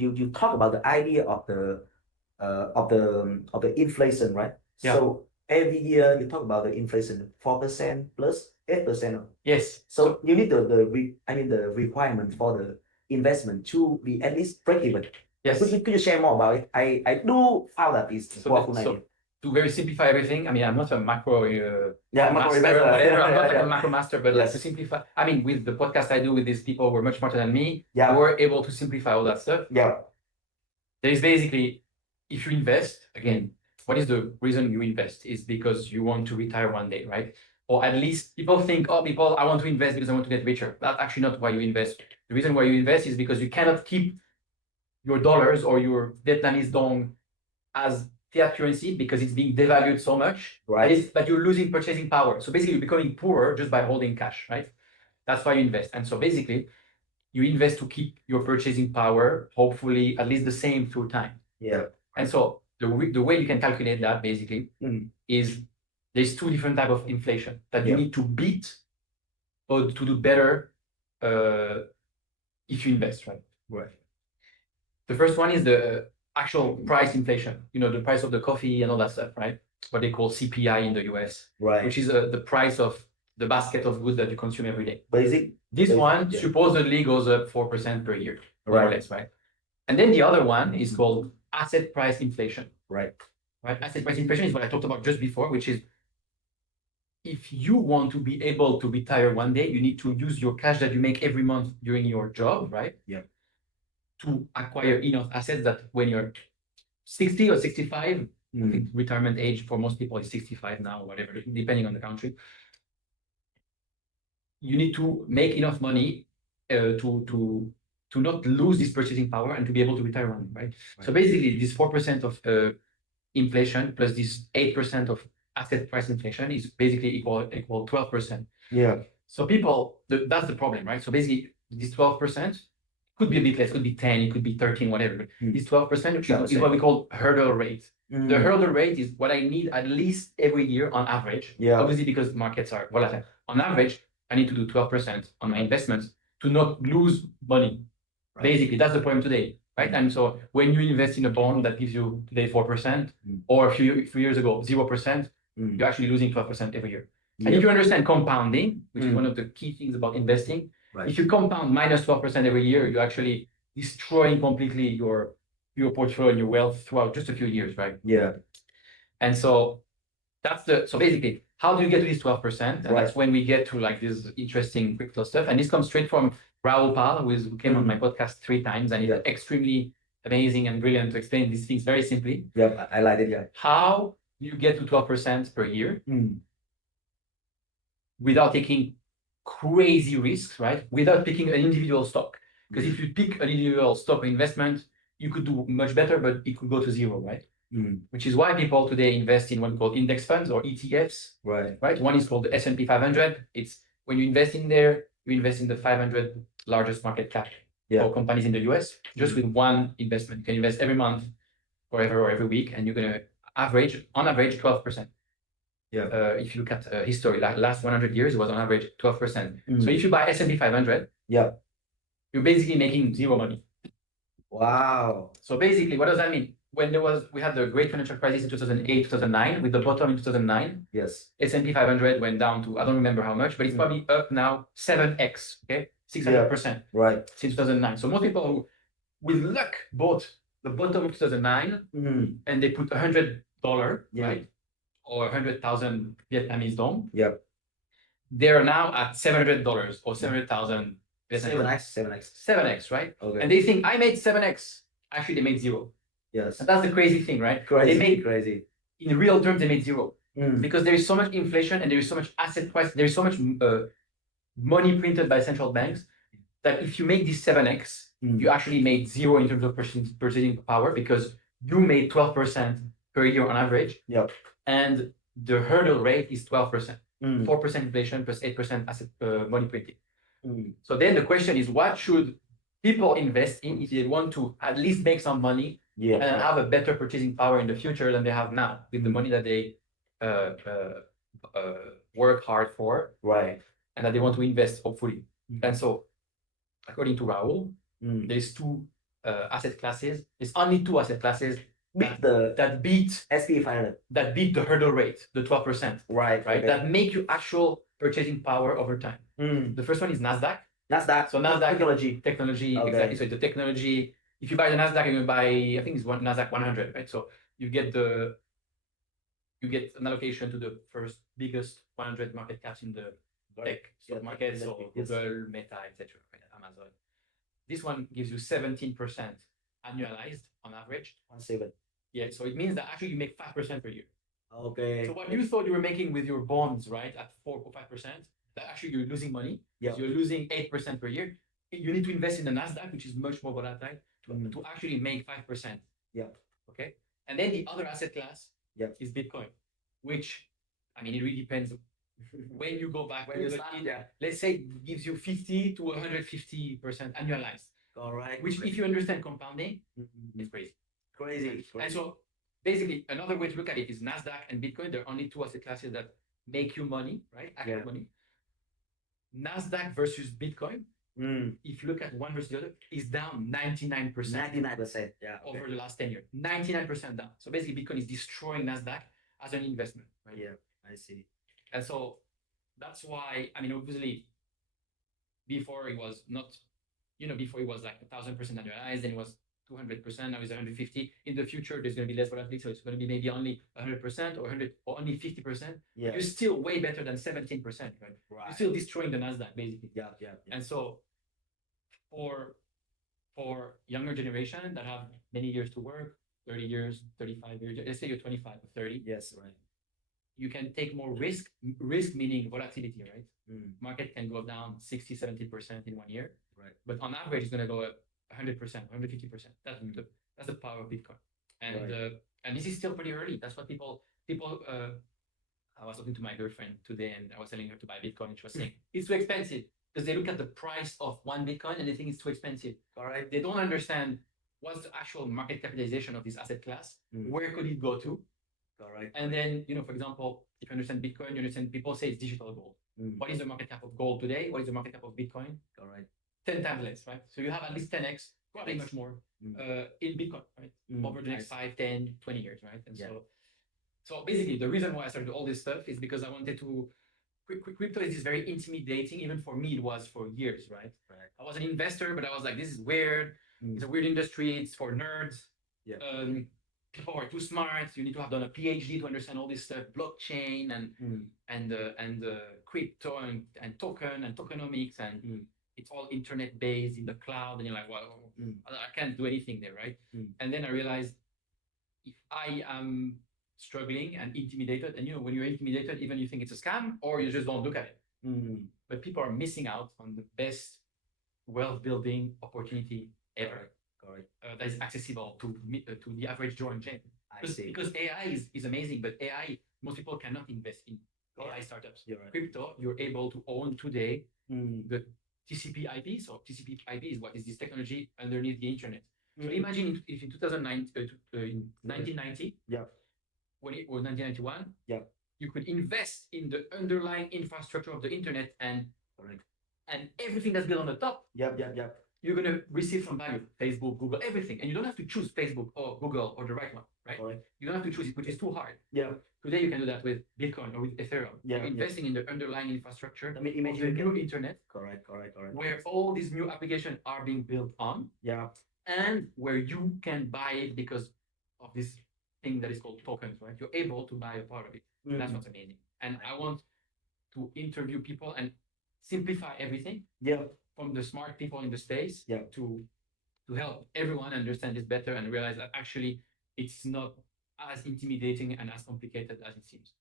you talk about the idea of the inflation, right? Yeah. So every year you talk about the inflation 4% plus 8%. Yes. So you need the requirement for the investment to be at least break even. Yes. Could you share more about it? I do found that is powerful idea. To very simplify everything, I mean, I'm not a macro macro master investor. or whatever. I'm not like Yeah. a macro master, but like to simplify. I mean, with the podcast I do with these people who are much smarter than me, Yeah. we're able to simplify all that stuff. Yeah. There is basically, if you invest, again, what is the reason you invest? Is because you want to retire one day, right? Or at least people think, oh, I want to invest because I want to get richer. That's actually not why you invest. The reason why you invest is because you cannot keep your dollars or your Vietnamese dong as fiat currency because it's being devalued so much, right? But you're losing purchasing power. So basically, you're becoming poorer just by holding cash, right? That's why you invest. And so basically, you invest to keep your purchasing power, hopefully at least the same through time. Yeah. And so the way you can calculate that basically is there's two different types of inflation that you need to beat or to do better if you invest, right? Right. The first one is the actual price inflation, the price of the coffee and all that stuff, right? What they call CPI in the US, right? Which is the price of the basket of goods that you consume every day. This one supposedly goes up 4% per year, more or less, right? And then the other one is called asset price inflation. Right. Asset price inflation is what I talked about just before, which is if you want to be able to retire one day, you need to use your cash that you make every month during your job, right? Yeah. To acquire enough assets that when you're 60 or 65, I think retirement age for most people is 65 now, or whatever, depending on the country. You need to make enough money to not lose this purchasing power and to be able to retire early, right? So basically, this 4% of inflation plus this 8% of asset price inflation is basically equal 12%. Yeah. So people, that's the problem, right? So basically, this 12% could be a bit less, could be 10, it could be 13, whatever. But this 12% is what we call hurdle rate. The hurdle rate is what I need at least every year on average. Yeah. Obviously, because markets are volatile. On average, I need to do 12% on my investments to not lose money. Right. Basically, that's the problem today, right? And so when you invest in a bond that gives you today 4%, or a few years ago 0%, you're actually losing 12% every year. And if you understand compounding, which is one of the key things about investing, if you compound minus 12% every year, you're actually destroying completely your portfolio and your wealth throughout just a few years, right? Yeah. And so so basically, how do you get to this 12%? And that's when we get to like this interesting crypto stuff. And this comes straight from Raoul Pal, who came on my podcast 3 times, and he's extremely amazing and brilliant to explain these things very simply. Yep, I like it, yeah. How you get to 12% per year without taking crazy risks, right? Without picking an individual stock. Because if you pick an individual stock investment, you could do much better, but it could go to zero, right? Which is why people today invest in what called index funds or ETFs. Right. One is called the S&P 500. It's when you invest in there, you invest in the 500 largest market cap for companies in the US, just with one investment. You can invest every month, forever or every week, and you're going to on average, 12%. Yeah. If you look at history, like last 100 years, it was on average 12%. So if you buy S&P 500, you're basically making zero money. Wow. So basically, what does that mean? When we had the great financial crisis in 2008, 2009, with the bottom in 2009, S&P 500 went down to, I don't remember how much, but it's probably up now 7x, okay? 600%. Right. Since 2009. So most people who, with luck, bought the bottom of 2009 and they put $100, right? Or 100,000 Vietnamese dong. Yep. They're now at $700 or 700,000 Vietnamese. 7x, right? Okay. And they think I made 7x. Actually, they made zero. Yes. And that's the crazy thing, right? Crazy. In real terms, they made zero. Because there is so much inflation and there is so much asset price, there is so much money printed by central banks that if you make this 7x, you actually made zero in terms of purchasing power because you made 12% per year on average. Yep. And the hurdle rate is 12%. 4% inflation plus 8% asset money printing. So then the question is, what should people invest in if they want to at least make some money and have a better purchasing power in the future than they have now with the money that they work hard for, right? And that they want to invest, hopefully. And so, according to Raoul, there's two asset classes. There's only two asset classes Beat the that beat SP 500. that beat the hurdle rate, the 12%, Right. right? Okay. That make you actual purchasing power over time. The first one is Nasdaq. Nasdaq. So Nasdaq technology. Technology, Okay. exactly. So the technology. If you buy the Nasdaq, you're gonna buy, I think it's one Nasdaq 100, right? So you get an allocation to the first biggest 100 market caps in the tech stock market. So Yes. Google, Meta, etc. Right? Amazon. This one gives you 17% annualized on average. 17. Yeah. So it means that actually you make 5% per year. Okay. So what you thought you were making with your bonds, right, at 4 or 5%, that actually you're losing money. Yeah. You're losing 8% per year. You need to invest in the Nasdaq, which is much more volatile, to actually make 5%. Yeah. Okay. And then the other asset class is Bitcoin, which, I mean, it really depends when you go back. When you start, let's say it gives you 50 to 150% annualized. All right. Which, if you understand compounding, is crazy. Crazy. And so basically, another way to look at it is Nasdaq and Bitcoin. There are only two asset classes that make you money, right? Actual money. Nasdaq versus Bitcoin, if you look at one versus the other, is down 99%. 99%. Yeah. Over the last 10 years. 99% down. So basically, Bitcoin is destroying Nasdaq as an investment. Right? Yeah, I see. And so that's why, I mean, obviously, before it was not, before it was like 1,000% annualized, then it was 200%, now it's 150. In the future, there's going to be less volatility, so it's going to be maybe only 100% or 100 or only 50%. Yeah. You're still way better than 17%, right? You're still destroying the Nasdaq, basically. Yeah. And so for younger generation that have many years to work, 30 years, 35 years, let's say you're 25 or 30. Yes, right. You can take more risk meaning volatility, right? Market can go down 60, 70% in 1 year. Right. But on average, it's going to go up 100%, 150%. That's the power of Bitcoin. And this is still pretty early. That's what people I was talking to my girlfriend today and I was telling her to buy Bitcoin and she was saying, it's too expensive, because they look at the price of one Bitcoin and they think it's too expensive. All right. They don't understand what's the actual market capitalization of this asset class. Where could it go to? All right. And then, for example, if you understand Bitcoin, you understand people say it's digital gold. What is the market cap of gold today? What is the market cap of Bitcoin? All right. 10 times less, right? So you have at least 10x, probably much more, in Bitcoin, right? Over the next 5, 10, 20 years, right? And so basically the reason why I started all this stuff is because I wanted to, crypto is very intimidating. Even for me, it was for years, right? I was an investor, but I was like, this is weird. It's a weird industry. It's for nerds. Yeah. People are too smart. You need to have done a PhD to understand all this stuff, blockchain and crypto and token and tokenomics, and it's all internet based in the cloud. And you're like, well, I can't do anything there, right? And then I realized if I am struggling and intimidated, and when you're intimidated, even you think it's a scam or you just don't look at it. But people are missing out on the best wealth building opportunity ever. That is accessible to the average Joe and Jane. Because AI is amazing, but AI, most people cannot invest in AI startups. Right. Crypto, you're able to own today the TCP IP. So TCP IP is what is this technology underneath the internet. So imagine if in 1990, when it was 1991, you could invest in the underlying infrastructure of the internet and everything that's built on the top. You're going to receive some value. Facebook, Google, everything. And you don't have to choose Facebook or Google or the right one, right? You don't have to choose it, which is too hard. Today you can do that with Bitcoin or with Ethereum. You're investing in the underlying infrastructure of the new internet. Correct. Where all these new applications are being built on. And where you can buy it because of this thing that is called tokens, right? You're able to buy a part of it. That's what's amazing. And I want to interview people and simplify everything. From the smart people in the space to help everyone understand this better and realize that actually it's not as intimidating and as complicated as it seems.